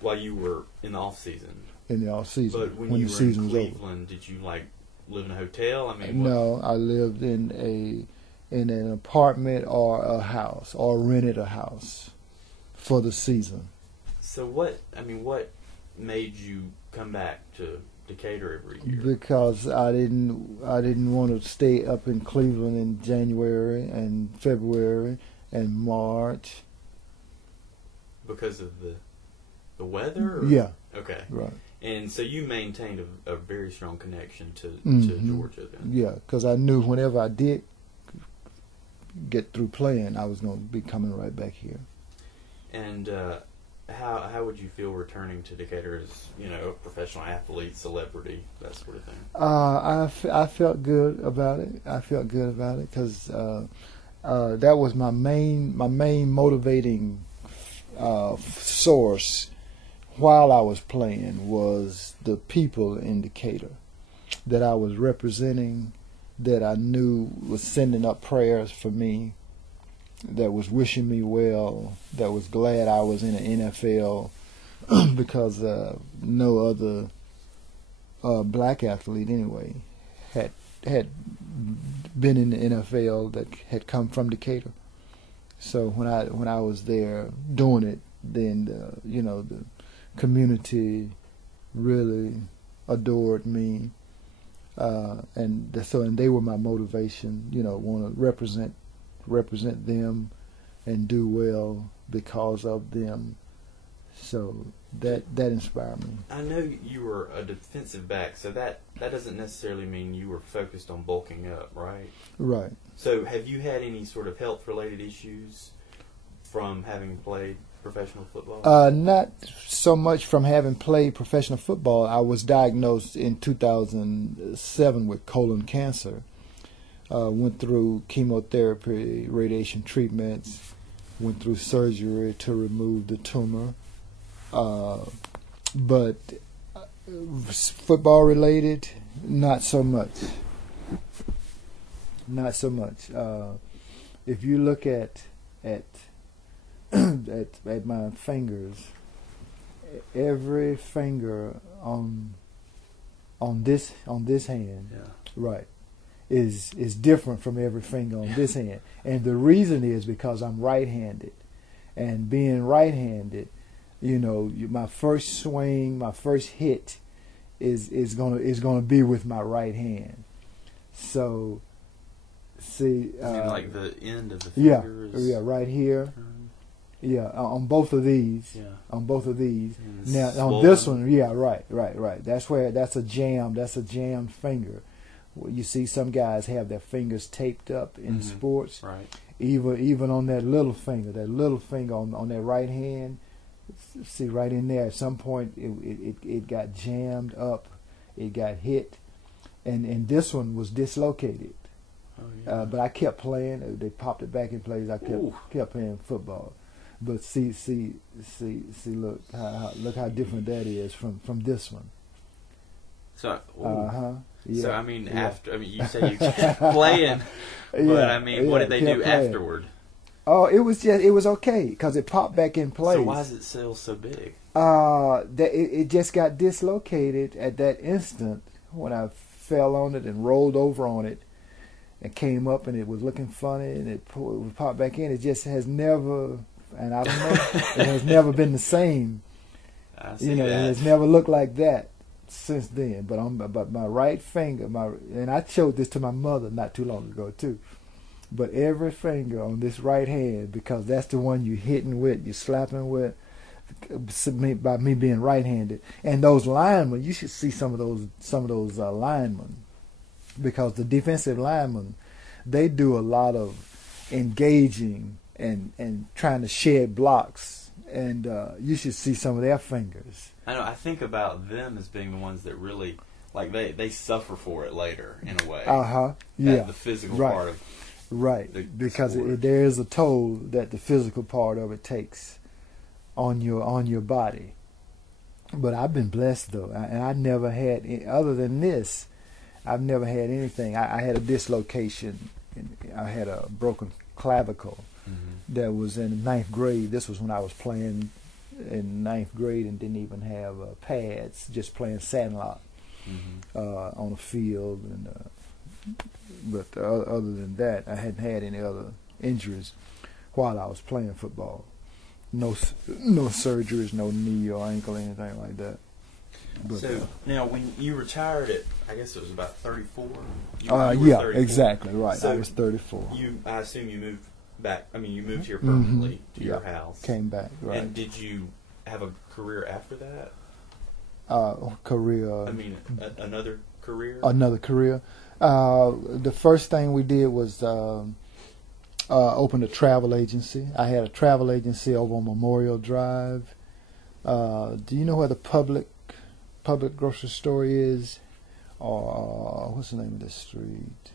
while you were in the off season. In the off season, but when the you were season in was over. Cleveland, did you like live in a hotel? I mean, no, I lived in an apartment or a house, or rented a house for the season. So what made you come back to Decatur every year? Because I didn't want to stay up in Cleveland in January and February and March. Because of the weather? Or? Yeah. Okay. Right. And so you maintained a very strong connection to Georgia then? Yeah, because I knew whenever I did get through playing, I was going to be coming right back here. And how would you feel returning to Decatur as, a professional athlete, celebrity, that sort of thing? I felt good about it. I felt good about it because that was my main motivating source while I was playing, was the people in Decatur that I was representing, that I knew was sending up prayers for me, that was wishing me well, that was glad I was in the NFL, because no other black athlete anyway had been in the NFL that had come from Decatur. So when I was there doing it, then the community really adored me, and they were my motivation. Want to represent them and do well because of them. So that inspired me. I know you were a defensive back, so that doesn't necessarily mean you were focused on bulking up, right? Right. So have you had any sort of health-related issues from having played professional football? Not so much from having played professional football. I was diagnosed in 2007 with colon cancer. Went through chemotherapy, radiation treatments, went through surgery to remove the tumor. But football related, not so much. Not so much. If you look at my fingers, every finger on this hand, yeah, right, is different from every finger on this hand, and the reason is because I'm right-handed, and being right-handed, my first swing, my first hit is gonna be with my right hand. So, see, you mean like the end of the finger? Yeah, right here. Yeah, on both of these. Yeah. On both of these. Now swollen. on this one, yeah, right. That's a jammed finger. Well, you see some guys have their fingers taped up in sports. Right. Even on that little finger on their right hand. See right in there. At some point, it got jammed up. It got hit, and this one was dislocated. Oh, yeah. But I kept playing. They popped it back in place. I kept playing football. But see, look how different that is from this one. So, yeah. So you say you kept playing, but what did they do playing afterward? Oh, it was okay because it popped back in place. So why is it still so big? It just got dislocated at that instant when I fell on it and rolled over on it. It came up and it was looking funny and it popped back in. It just has never, and I don't know, it has never been the same. I see It has never looked like that since then. But my right finger, and I showed this to my mother not too long ago too. But every finger on this right hand, because that's the one you're hitting with, you're slapping with, by me being right-handed. And those linemen, you should see some of those linemen. Because the defensive linemen, they do a lot of engaging and trying to shed blocks, and you should see some of their fingers. I know. I think about them as being the ones that really like they suffer for it later in a way. Yeah. The physical Right. part of Right, the because sport. there is a toll that the physical part of it takes on your body. But I've been blessed though, and I never had other than this. I've never had anything. I had a dislocation. I had a broken clavicle that was in ninth grade. This was when I was playing in ninth grade and didn't even have pads, just playing sandlot on a field. But other than that, I hadn't had any other injuries while I was playing football. No surgeries, no knee or ankle, anything like that. But, so now, when you retired at, I guess it was about 34. You yeah, 34. exactly right. So I was 34. I assume you moved back. I mean, you moved here permanently to your house. Came back. Right. And did you have a career after that? Career. I mean, another career. Another career. The first thing we did was open a travel agency. I had a travel agency over on Memorial Drive. Do you know where the public grocery store is? Or what's the name of this street?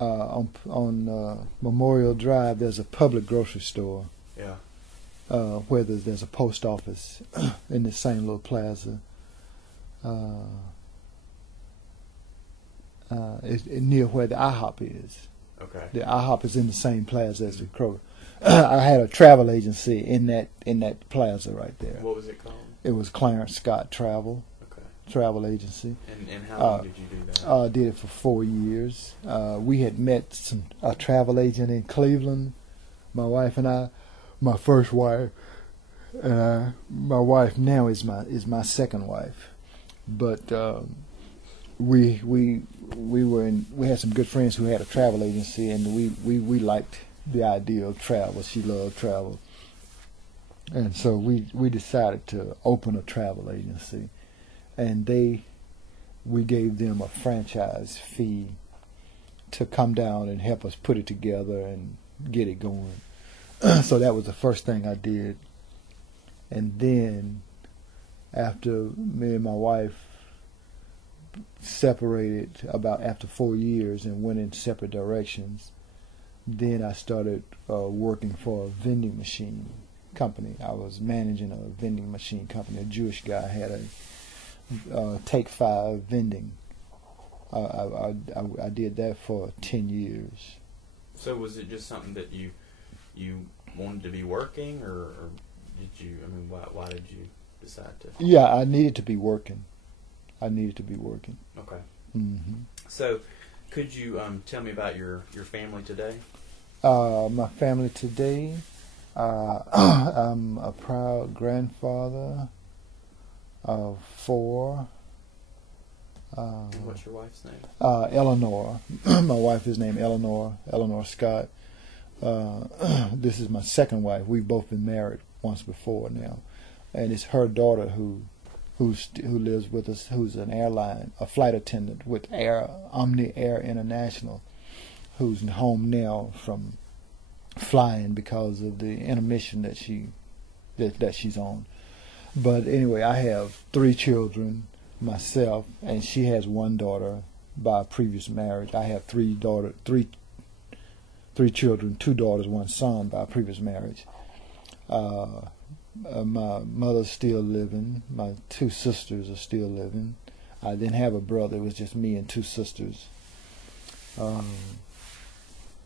On Memorial Drive, there's a public grocery store. Yeah. Where there's a post office in the same little plaza. It's near where the IHOP is. Okay. The IHOP is in the same plaza as the Kroger. I had a travel agency in that plaza right there. What was it called? It was Clarence Scott Travel Travel Agency. And how long did you do that? Did it for 4 years. We had met a travel agent in Cleveland, my wife and I. My first wife, and my wife now is my second wife, but we had some good friends who had a travel agency, and we liked the idea of travel. She loved travel, and so we decided to open a travel agency, and we gave them a franchise fee to come down and help us put it together and get it going. So that was the first thing I did. And then after me and my wife separated after 4 years and went in separate directions, then I started working for a vending machine company. I was managing a vending machine company. A Jewish guy had a Take 5 vending. I did that for 10 years. So was it just something that you wanted to be working, or did you? I mean, why did you decide to? Yeah, I needed to be working. Okay. Mm-hmm. So, could you tell me about your family today? My family today. I'm a proud grandfather of 4. And what's your wife's name? Eleanor. My wife is named Eleanor Scott. This is my second wife. We've both been married once before now, and it's her daughter who lives with us, who's a flight attendant with Omni Air International, who's home now from flying because of the intermission that she's on. But anyway, I have 3 children myself, and she has 1 daughter by a previous marriage. I have 3 children, 2 daughters, 1 son by a previous marriage. My mother's still living. My 2 sisters are still living. I didn't have a brother. It was just me and 2 sisters.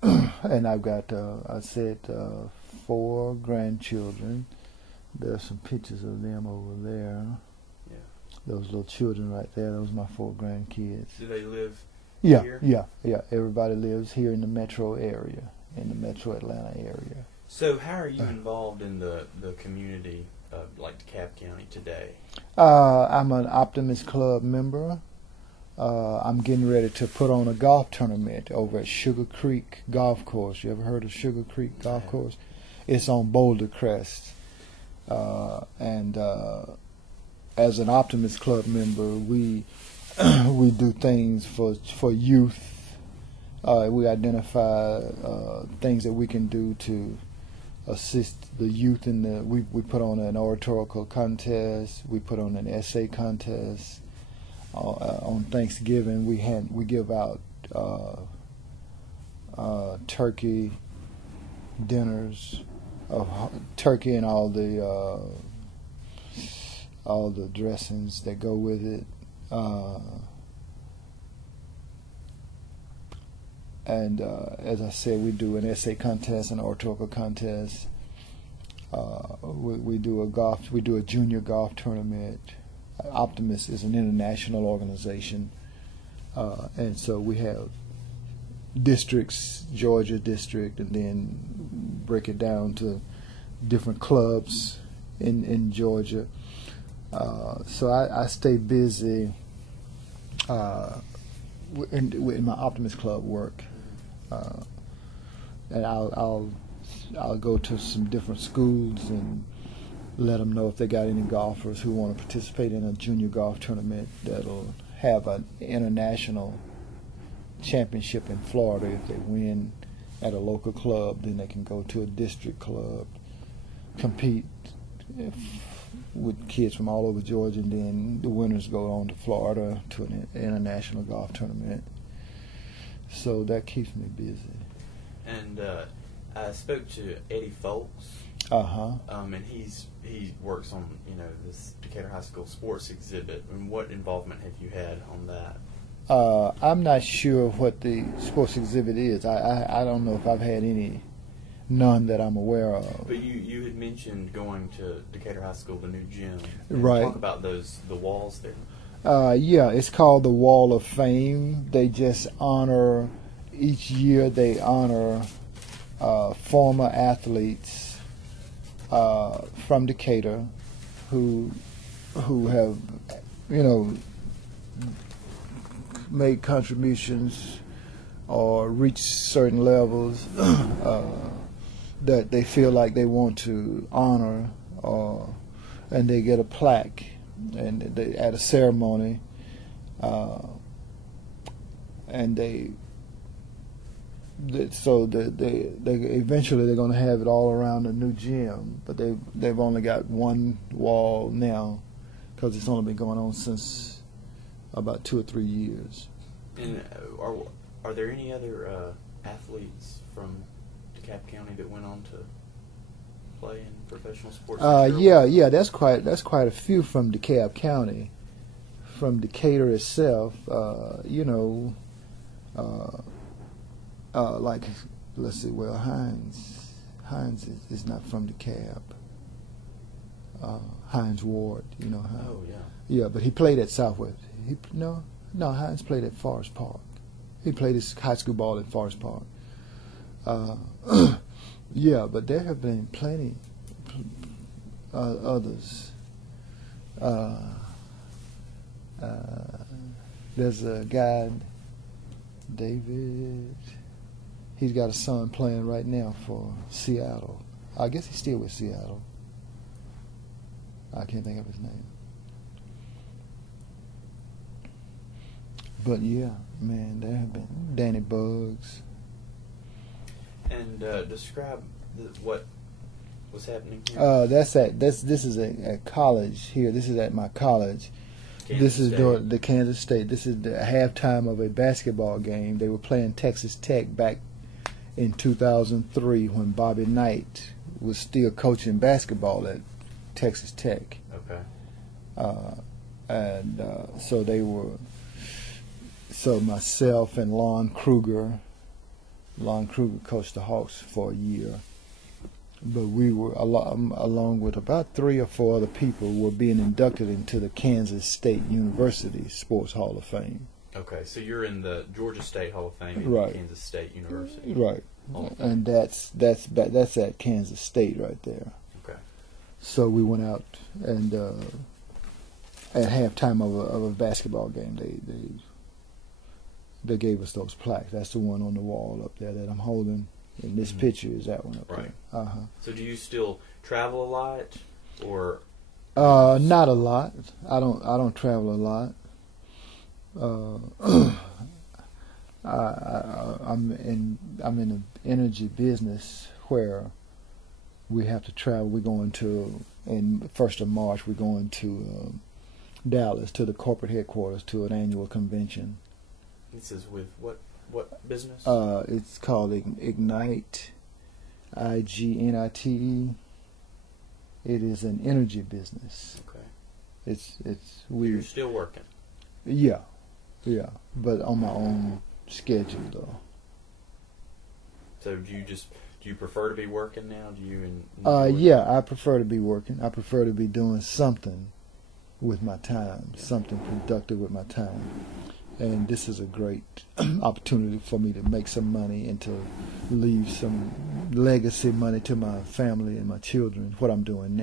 And I've got, 4 grandchildren. There's some pictures of them over there. Yeah. Those little children right there. Those are my 4 grandkids. Do they live here? Yeah. Everybody lives here in the metro area, in the metro Atlanta area. So how are you involved in the community of like DeKalb County today? I'm an Optimist Club member. I'm getting ready to put on a golf tournament over at Sugar Creek Golf Course. You ever heard of Sugar Creek Golf Course? It's on Boulder Crest. And as an Optimist Club member, we do things for youth. We identify things that we can do to assist the youth in the. We put on an oratorical contest. We put on an essay contest. On Thanksgiving, we give out turkey dinners of turkey and all the dressings that go with it. And as I said, we do an essay contest, an oratorical contest. We do a junior golf tournament. Optimist is an international organization, and so we have districts, Georgia district, and then break it down to different clubs in Georgia. So I stay busy in my Optimist Club work, and I'll go to some different schools and let them know if they got any golfers who want to participate in a junior golf tournament that'll have an international championship in Florida. If they win at a local club, then they can go to a district club, compete with kids from all over Georgia, and then the winners go on to Florida to an international golf tournament. So that keeps me busy. And I spoke to Eddie Folks. And he works on this Decatur High School sports exhibit. And what involvement have you had on that? I'm not sure what the sports exhibit is. I don't know if I've had none that I'm aware of. But you had mentioned going to Decatur High School, the new gym. Right. Talk about the walls there. Yeah, it's called the Wall of Fame. They just honor, each year they honor former athletes from Decatur who have, made contributions or reached certain levels that they feel like they want to honor, and they get a plaque, and they at a ceremony, and they eventually they're going to have it all around the new gym, but they've only got one wall now because it's only been going on since about 2 or 3 years. And are there any other athletes from DeKalb County that went on to play in professional sports? Yeah, that's quite a few from DeKalb County. From Decatur itself, like, let's see, well, Hines is not from DeKalb. Hines Ward, Hines. Oh, yeah. Yeah, but he played at Southwest. No, Hines played at Forest Park. He played his high school ball at Forest Park. Yeah, but there have been plenty others. There's a guy, David. He's got a son playing right now for Seattle. I guess he's still with Seattle. I can't think of his name. But yeah, man, there have been Danny Bugs. And describe what was happening here. This is at college here. This is at my college. This is the Kansas State. This is the halftime of a basketball game. They were playing Texas Tech back in 2003 when Bobby Knight was still coaching basketball at Texas Tech. Okay. So they were. So myself and Lon Kruger coached the Hawks for a year. But we were, along with about 3 or 4 other people, were being inducted into the Kansas State University Sports Hall of Fame. Okay, so you're in the Georgia State Hall of Fame and Right. Kansas State University. Right. And that's at Kansas State right there. Okay. So we went out and at halftime of a basketball game, they gave us those plaques. That's the one on the wall up there that I'm holding. And this picture is that one up Right. there. So do you still travel a lot, or? Not a lot. I don't travel a lot. I'm in the energy business where we have to travel. We're going to, in 1st of March, we're going to Dallas, to the corporate headquarters, to an annual convention. This is with what business? It's called Ignite, IGNITE. It is an energy business. Okay. It's You're still working? Yeah, but on my own schedule though. So do you prefer to be working now? Do you Yeah, I prefer to be working. I prefer to be doing something with my time, something productive with my time. And this is a great opportunity for me to make some money and to leave some legacy money to my family and my children, what I'm doing now.